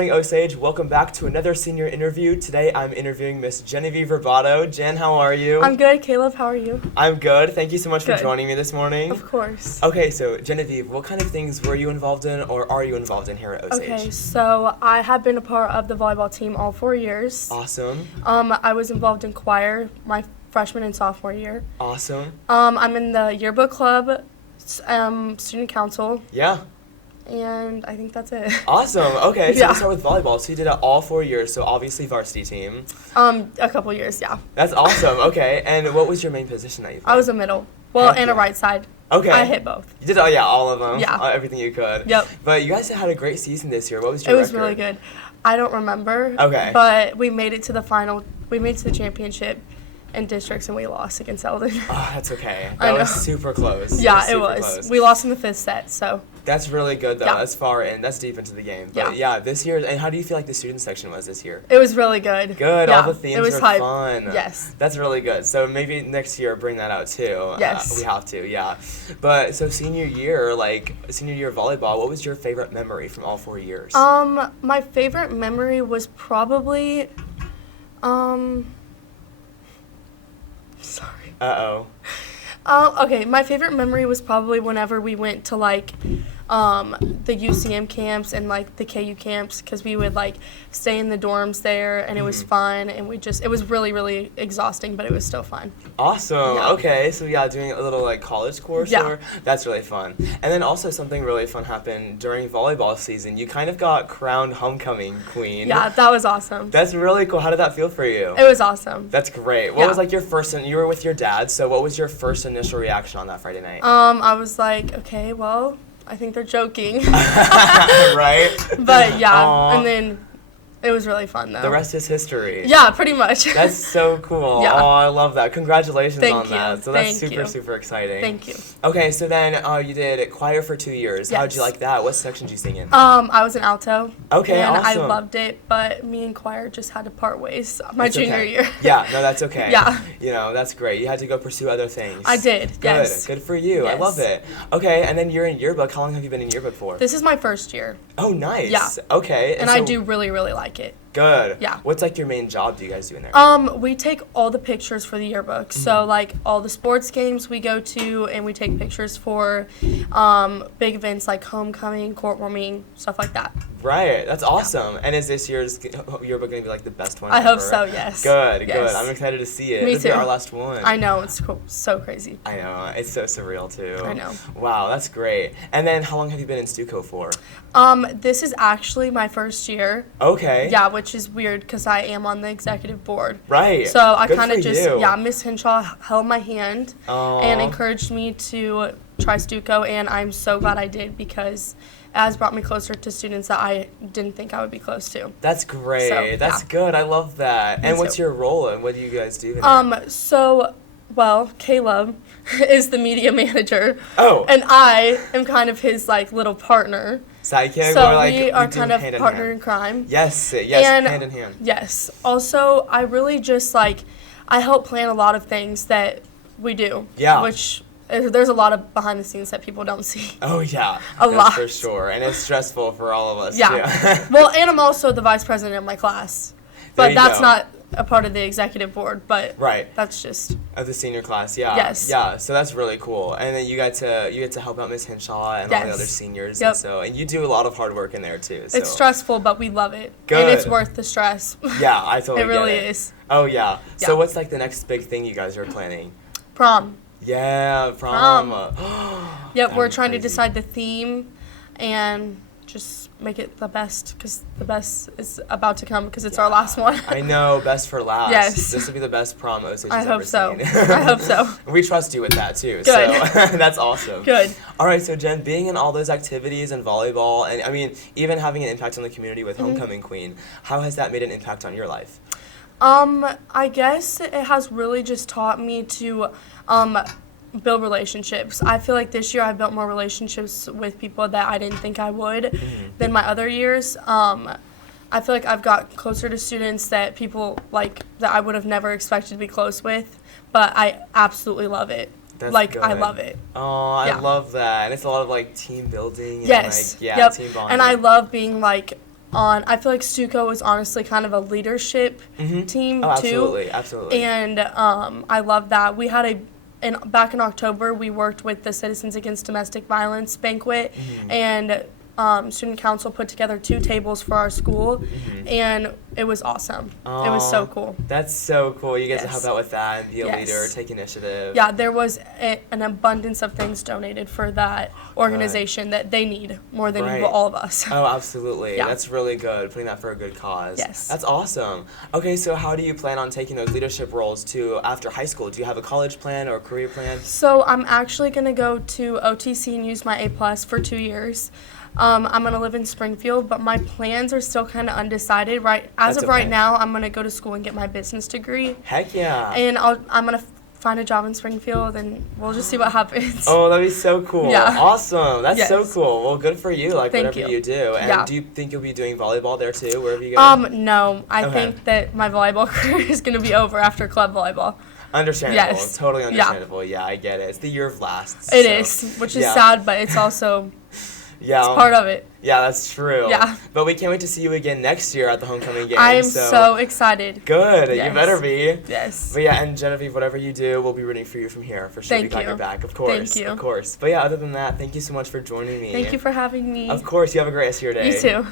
morning, Osage. Welcome back to another senior interview. Today I'm interviewing Miss Genevieve Ribaudo. Jen, how are you? I'm good. Caleb, how are you? I'm good. Thank you so much Good. for joining me this morning. Of course. Okay, so Genevieve, what kind of things were you involved in or are you involved in here at Osage? Okay, so I have been a part of the volleyball team all 4 years. Awesome. I was involved in choir my freshman and sophomore year. Awesome. I'm in the yearbook club, student council, Yeah. and I think that's it. Awesome. Okay, so Yeah. we'll start with volleyball. So you did it all 4 years, so obviously varsity team. A couple years, yeah. That's awesome. Okay, and what was your main position that you played? I was a middle. Well, Heck and a yeah. right side. Okay. I hit both. You did, oh yeah, all of them. Yeah. Everything you could. Yep. But you guys had a great season this year. What was your It was record? really good. I don't remember. Okay. But we made it to the final. We made it to the championship in districts, and we lost against Eldon. Oh, that's okay. I That know. was super close. Yeah, it super was. Close. We lost in the 5th set, so. That's really good, though. Yeah. That's far in. That's deep into the game. But Yeah. this year, and how do you feel like the student section was this year? It was really good. Good. Yeah, All the themes it was were hype. fun. Yes. That's really good. So maybe next year bring that out too. Yes. We have to, yeah. But so senior year of volleyball, what was your favorite memory from all 4 years? My favorite memory was probably, sorry. Uh-oh. Okay, my favorite memory was probably whenever we went to, the UCM camps and, the KU camps, because we would, stay in the dorms there, and it was fun, and it was really, really exhausting, but it was still fun. Awesome. Yeah. Okay, so doing a little college course. Yeah. Or that's really fun. And then also something really fun happened during volleyball season. You kind of got crowned homecoming queen. Yeah, that was awesome. That's really cool. How did that feel for you? It was awesome. That's great. What Yeah. was your first? You were with your dad. So what was your first initial reaction on that Friday night? I was like, okay, well, I think they're joking. Right. But yeah, Aw. and then it was really fun though. The rest is history. Yeah, pretty much. That's so cool. Yeah. Oh, I love that. Congratulations Thank on you. that. So that's Thank super, you. super exciting. Thank you. Okay, so then you did choir for 2 years. How'd you Yes. like that? What section did you sing in? I was an alto. Okay, and I awesome. loved it, but me and choir just had to part ways my That's junior okay. year. Yeah, no, that's okay. Yeah. That's great. You had to go pursue other things. I did, Good. yes. Good for you. I Yes. love it. Okay, and then you're in yearbook. How long have you been in yearbook for? This is my first year, Oh, nice. Yeah. Okay. and I do really, really like it. Good. Yeah. What's your main job do you guys do in there? We take all the pictures for the yearbook. Mm-hmm. So all the sports games we go to, and we take pictures for big events like homecoming, court warming, stuff like that. Right. That's awesome. And is this year's yearbook going to be the best one I ever? hope so. Yes. Good. Yes. Good. I'm excited to see it. Me This will too. be our last one. I know, it's cool. So crazy. I know. It's so surreal too. I know. Wow, that's great. And then how long have you been in Stuco for? This is actually my first year. Okay. Yeah, which is weird because I am on the executive board. Right. So I Good kind of for just, you. Miss Henshaw held my hand Aw. and encouraged me to try Stuco, and I'm so glad I did because it has brought me closer to students that I didn't think I would be close to. That's great. So, That's yeah. good. I love that. Me And what's too. your role and what do you guys do in there? Caleb is the media manager. Oh. And I am kind of his, little partner. Sidekick? So or we are do kind of hand in partner hand? in crime. Yes, And- hand in hand. Yes. Also, I really just, I help plan a lot of things that we do. Yeah. Which, there's a lot of behind the scenes that people don't see. Oh yeah, A that's lot. for sure, and it's stressful for all of us Yeah. too. Well, and I'm also the vice president of my class. There But you that's go. not a part of the executive board, but Right. that's just, Of the senior class, yeah. Yes. Yeah, so that's really cool. And then you get to help out Miss Henshaw and all the Yes. other seniors, Yep. and you do a lot of hard work in there too. So. it's stressful, but we love it. Good. And it's worth the stress. Yeah, I totally It really get it. is. Oh yeah. So Yeah. what's the next big thing you guys are planning? Prom. Yeah, prom. Yep, we're That'd be trying to crazy. decide the theme and just make it the best because the best is about to come because it's our last one. I know, best for last. Yes. This will be the best prom Osage I has hope ever so. seen. I hope so. We trust you with that too. Good. So that's awesome. Good. All right, so Jen, being in all those activities and volleyball, and I mean, even having an impact on the community with Mm-hmm. Homecoming Queen, how has that made an impact on your life? I guess it has really just taught me to build relationships. I feel like this year I built more relationships with people that I didn't think I would than my other years. I feel like I've got closer to students that people that I would have never expected to be close with, but I absolutely love it. That's I good. love it. Oh, I Yeah. love that. And it's a lot of team building and Yes. yep. Yep. Team bonding. And I love being I feel like Stuco was honestly kind of a leadership team Oh, too. absolutely. And I love that. We had back in October, we worked with the Citizens Against Domestic Violence banquet, and student council put together 2 tables for our school, and it was awesome. It was so cool. That's so cool. You get to Yes. help out with that and be a Yes. leader, take initiative. Yeah, there was an abundance of things donated for that organization that they need more than Right. all of us. Oh, absolutely. Yeah. That's really good, putting that for a good cause. Yes. That's awesome. Okay, so how do you plan on taking those leadership roles to after high school? Do you have a college plan or a career plan? So I'm actually going to go to OTC and use my A+ for 2 years. I'm going to live in Springfield, but my plans are still kind of undecided. As That's of right okay. now, I'm going to go to school and get my business degree. Heck yeah. And I'm going to find a job in Springfield, and we'll just see what happens. Oh, that'd be so cool. Yeah. Awesome. That's so Yes. cool. Well, good for you, like Thank whatever you. you do. And Yeah. do you think you'll be doing volleyball there too, wherever you go? No. I Okay. think that my volleyball career is going to be over after club volleyball. Understandable. Yes. Totally Yeah. understandable. Yeah, I get it. It's the year of lasts. It so, is, which is yeah. sad, but it's also Yeah. part of it. Yeah, that's true. Yeah. But we can't wait to see you again next year at the homecoming game. I am so excited. good. You Yes. better be. Yes. But yeah, and Genevieve, whatever you do, we'll be rooting for you from here. For sure. Thank We got you. your back, of course. Thank you. Of course. But yeah, other than that, thank you so much for joining me. Thank you for having me. Of course. You have a great rest of your day. You too.